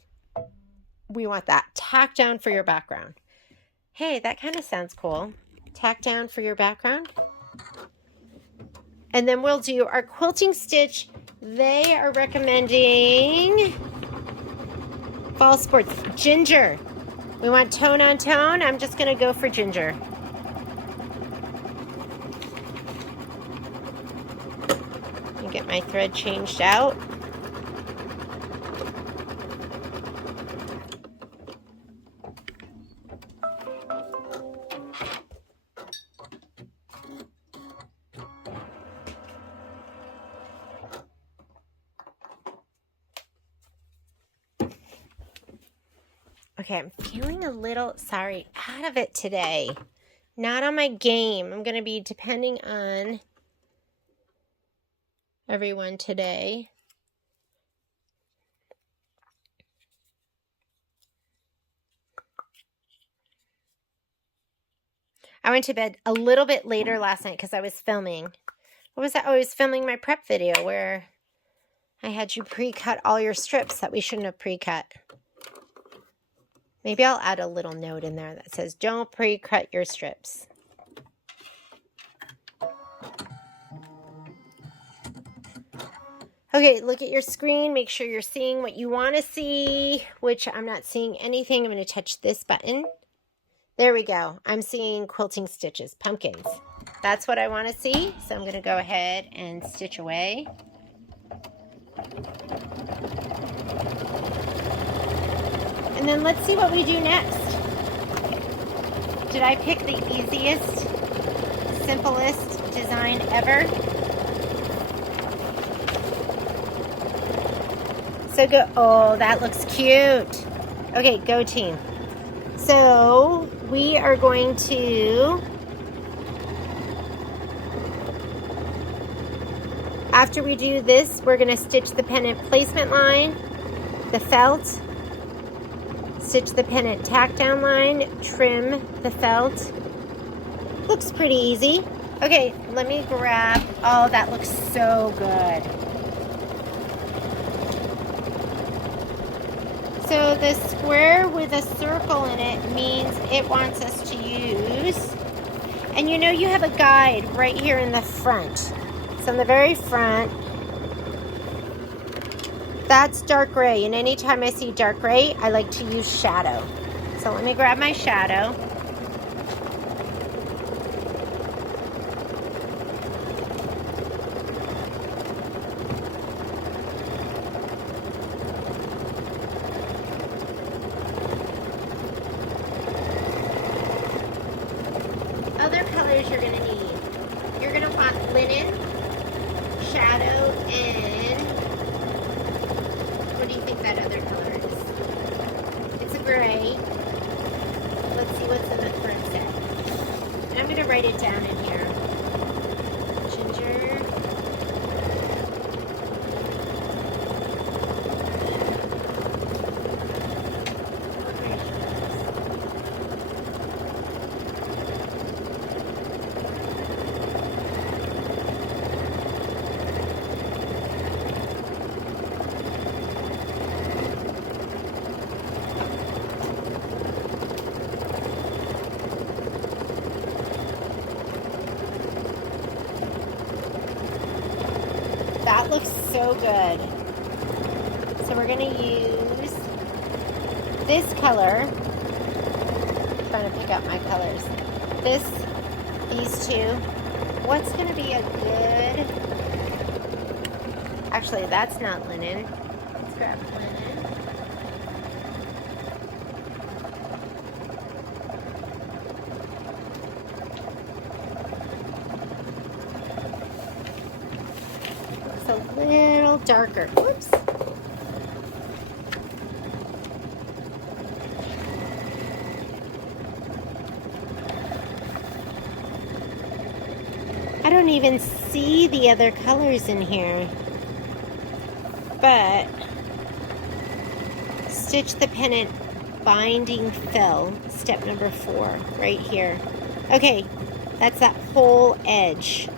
We want that tack down for your background. Hey, that kind of sounds cool. Tack down for your background. And then we'll do our quilting stitch. They are recommending Fall Sports Ginger. We want tone on tone. I'm just going to go for ginger. Let me get my thread changed out. Okay, I'm feeling a little, out of it today. Not on my game. I'm going to be depending on everyone today. I went to bed a little bit later last night because I was filming. What was that? Oh, I was filming my prep video where I had you pre-cut all your strips that we shouldn't have pre-cut. Maybe I'll add a little note in there that says, don't pre-cut your strips. Okay, look at your screen. Make sure you're seeing what you want to see, which I'm not seeing anything. I'm going to touch this button. There we go. I'm seeing quilting stitches, pumpkins. That's what I want to see. So I'm going to go ahead and stitch away. And then let's see what we do next. Did I pick the easiest, simplest design ever? So go, oh, that looks cute. Okay, go team. So we are going to, after we do this, we're going to stitch the pennant placement line, the felt, stitch the pennant tack down line, trim the felt. Looks pretty easy. Okay, let me grab, oh, that looks so good. So the square with a circle in it means it wants us to use, and you know you have a guide right here in the front. So in the very front, that's dark gray, and anytime I see dark gray, I like to use shadow. So let me grab my shadow. Other colors you're going to need. You're going to want linen, shadow, and what do you think that other color is? It's a gray. Let's see what's in the first set. And I'm going to write it down in here. Ginger. That looks so good. So we're going to use this color. I'm trying to pick out my colors. These two. What's going to be a good... Actually, that's not linen. Let's grab linen. A little darker. Whoops. I don't even see the other colors in here. But stitch the pennant binding fill, step number 4, right here. Okay, that's that whole edge.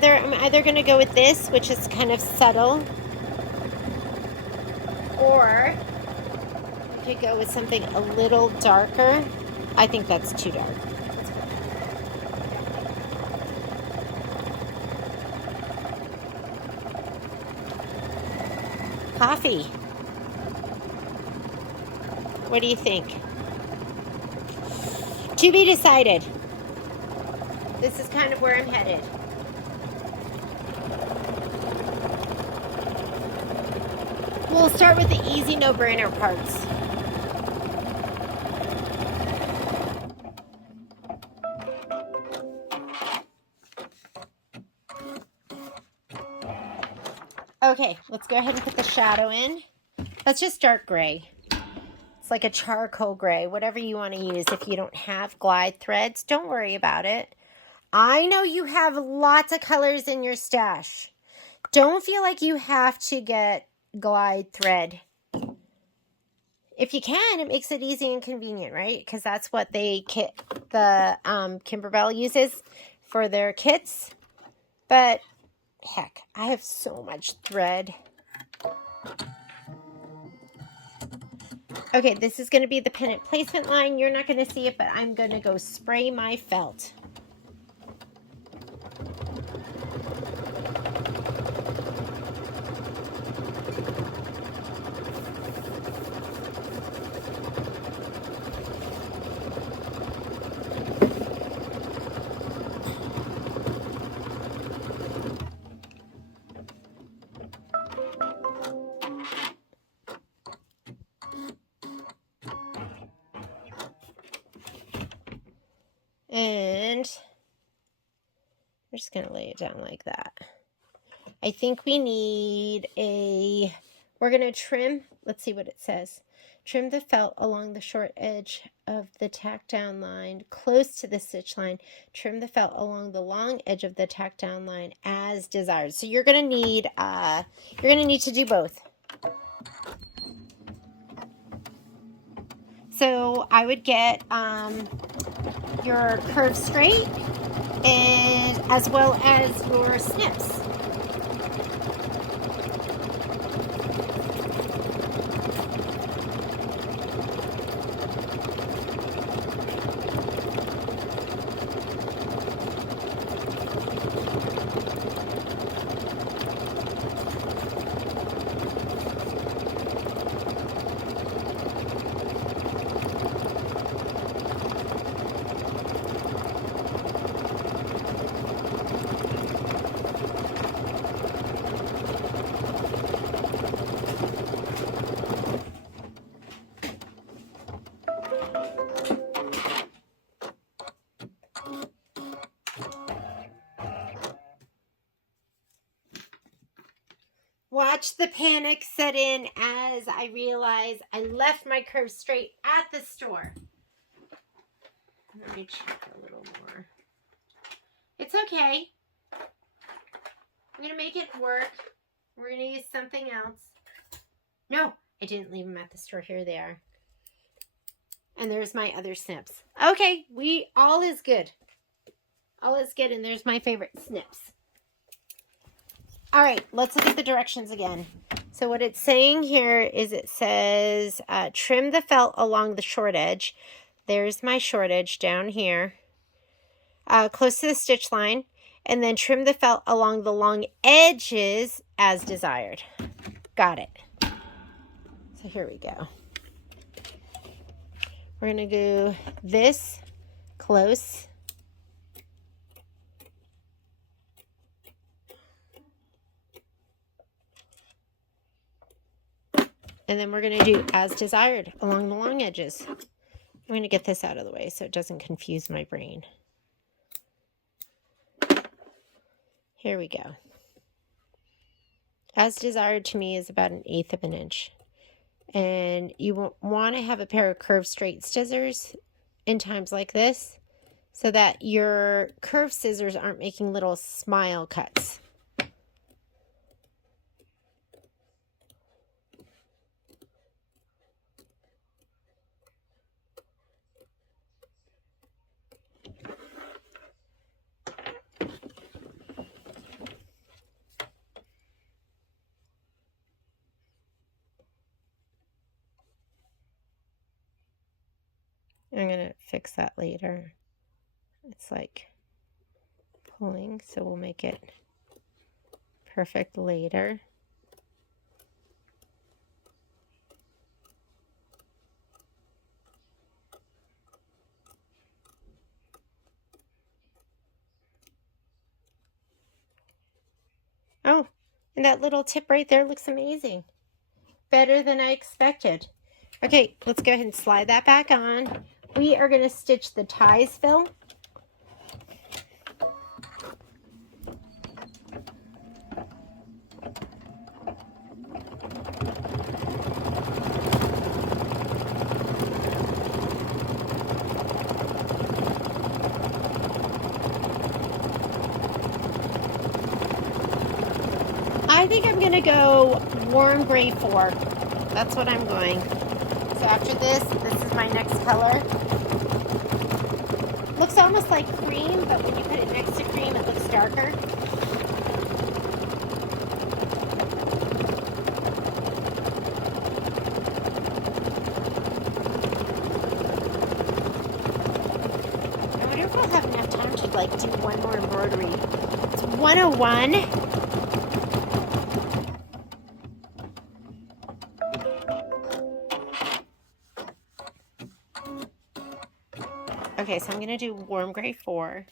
I'm either going to go with this, which is kind of subtle, or you could go with something a little darker. I think that's too dark. Coffee. What do you think? To be decided. This is kind of where I'm headed. We'll start with the easy no-brainer parts. Okay, let's go ahead and put the shadow in. That's just dark gray. It's like a charcoal gray, whatever you want to use. If you don't have glide threads, don't worry about it. I know you have lots of colors in your stash. Don't feel like you have to get glide thread. If you can, it makes it easy and convenient, right? Because that's what the Kimberbell uses for their kits. But heck, I have so much thread. Okay, this is going to be the pennant placement line. You're not going to see it, but I'm going to go spray my felt. And we're just going to lay it down like that. I think we need a We're going to trim, let's see what it says. Trim the felt along the short edge of the tack down line close to the stitch line. Trim the felt along the long edge of the tack down line as desired. So you're going to need to do both. So I would get your curve straight and as well as your snips. Watch the panic set in as I realize I left my curve straight at the store. Let me check a little more. It's okay. I'm going to make it work. We're going to use something else. No, I didn't leave them at the store. Here they are. And there's my other snips. Okay, all is good. All is good, and there's my favorite snips. All right, let's look at the directions again. So what it's saying here is it says trim the felt along the short edge. There's my short edge down here, close to the stitch line, and then trim the felt along the long edges as desired. Got it. So here we go. We're going to do this close. And then we're going to do as desired along the long edges. I'm going to get this out of the way so it doesn't confuse my brain. Here we go. As desired to me is about 1/8 of an inch. And you want to have a pair of curved straight scissors in times like this so that your curved scissors aren't making little smile cuts. I'm going to fix that later. It's like pulling, so we'll make it perfect later. Oh, and that little tip right there looks amazing. Better than I expected. Okay, let's go ahead and slide that back on. We are going to stitch the ties fill. I think I'm going to go warm gray 4. That's what I'm going. So after this is my next color. Looks almost like cream, but when you put it next to cream, it looks darker. I wonder if I'll have enough time to like do one more embroidery. It's 101. Okay, so I'm going to do warm gray 4.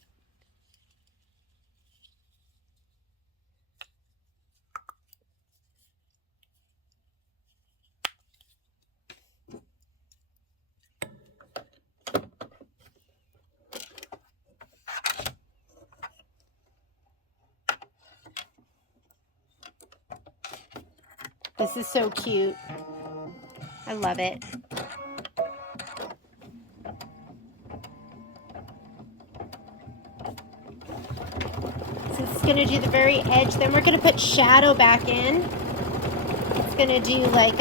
The This is so cute. I love it. So it's going to do the very edge. Then we're going to put shadow back in. It's going to do like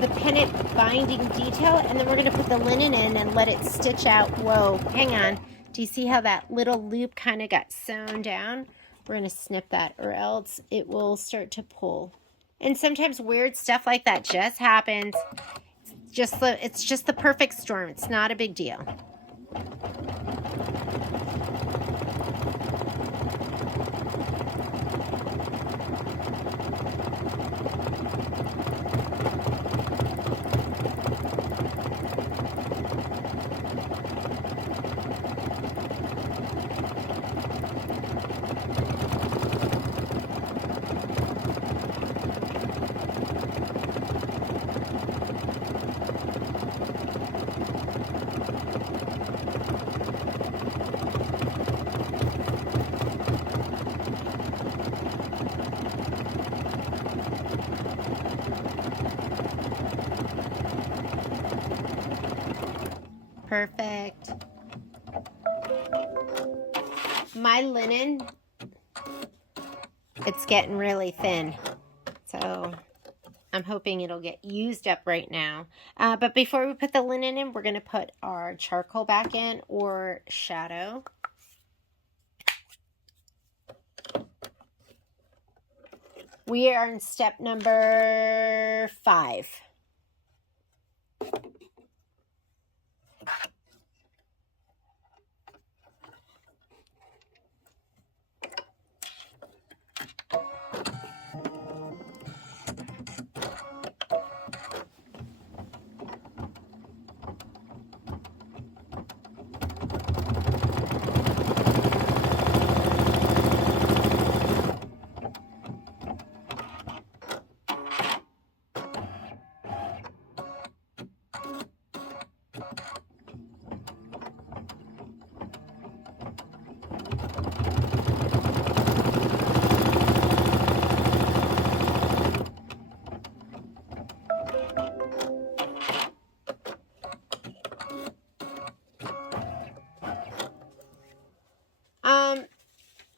the pennant binding detail. And then we're going to put the linen in and let it stitch out. Whoa, hang on. Do you see how that little loop kind of got sewn down? We're going to snip that or else it will start to pull. And sometimes weird stuff like that just happens. It's just the perfect storm. It's not a big deal. Perfect. My linen, it's getting really thin, so I'm hoping it'll get used up right now. But before we put the linen in, we're going to put our charcoal back in, or shadow. We are in step number 5.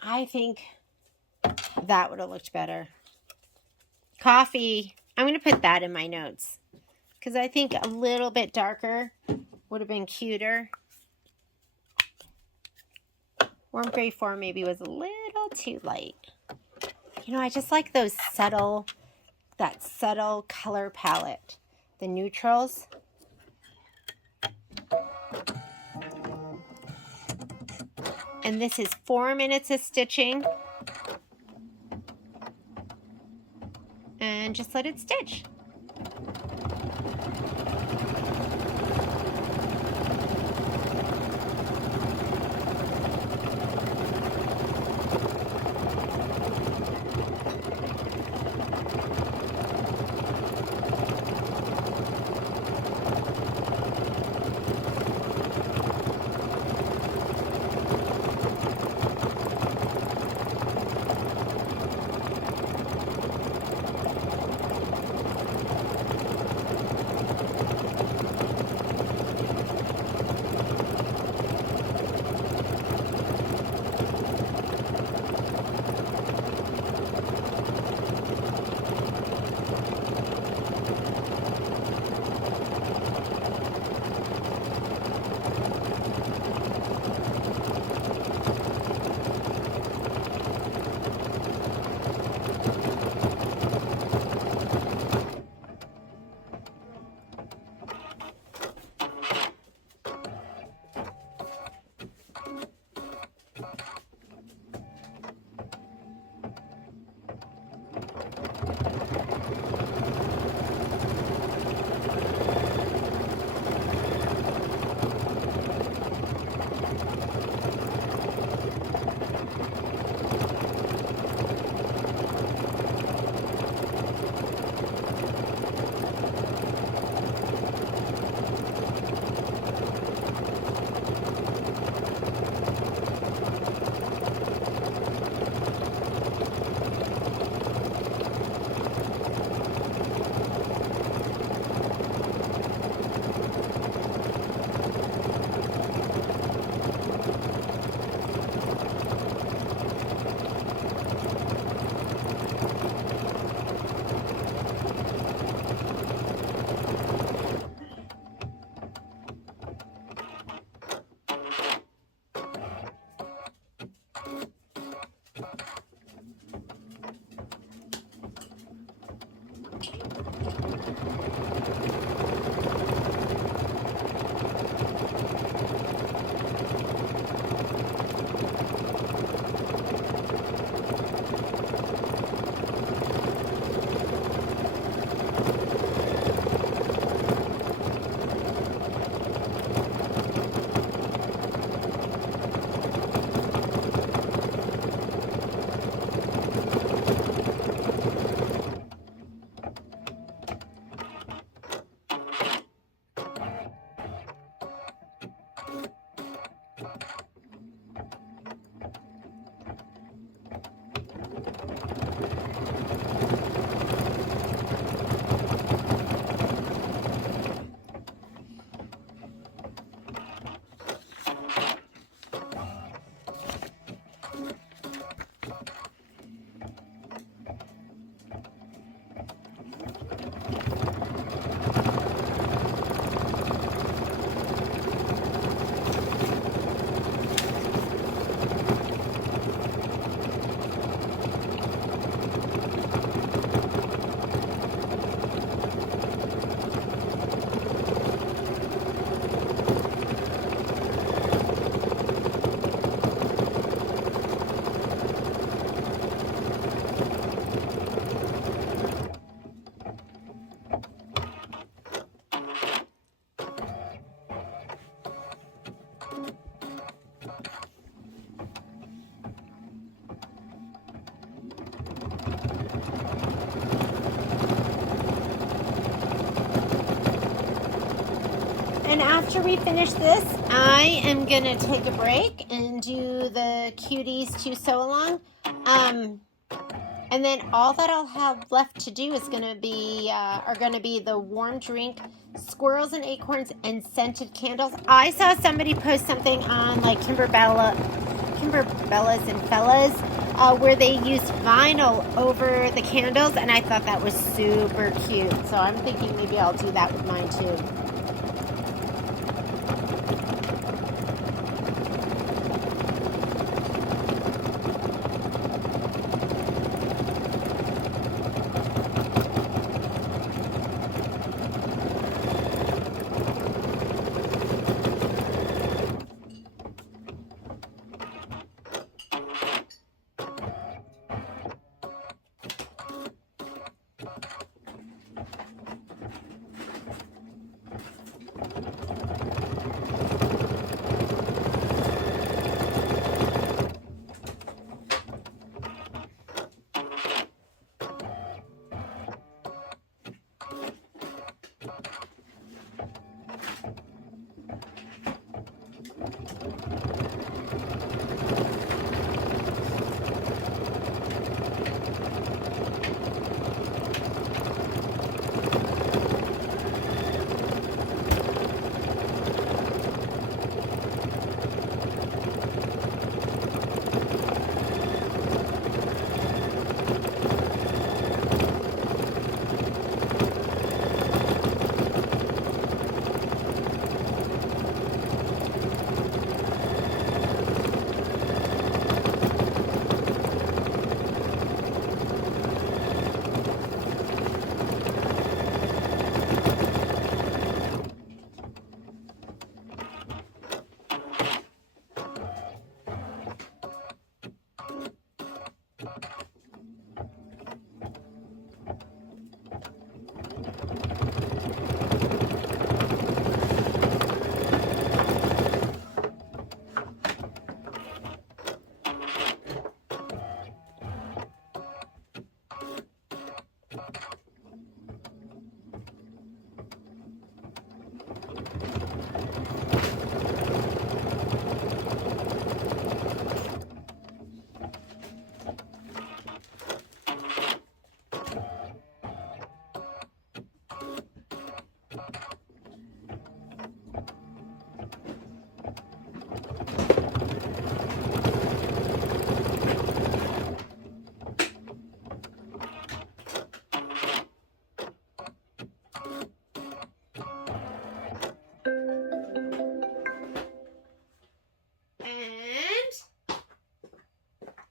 I think that would have looked better. Coffee, I'm going to put that in my notes because I think a little bit darker would have been cuter. Warm gray 4 maybe was a little too light. You know, I just like that subtle color palette. The neutrals. And this is 4 minutes of stitching. And just let it stitch. And after we finish this, I am gonna take a break and do the cuties to sew along. And then all that I'll have left to do is gonna be the warm drink, squirrels and acorns, and scented candles. I saw somebody post something on like Kimberbellas and Fellas, where they used vinyl over the candles, and I thought that was super cute. So I'm thinking maybe I'll do that with mine too.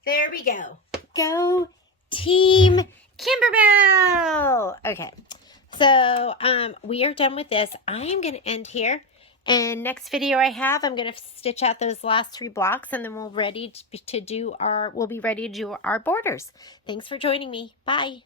There we go. Go Team Kimberbell. Okay, so we are done with this. I am going to end here. And next video I have, I'm going to stitch out those last 3 blocks, and then we'll be ready to do our borders. Thanks for joining me. Bye.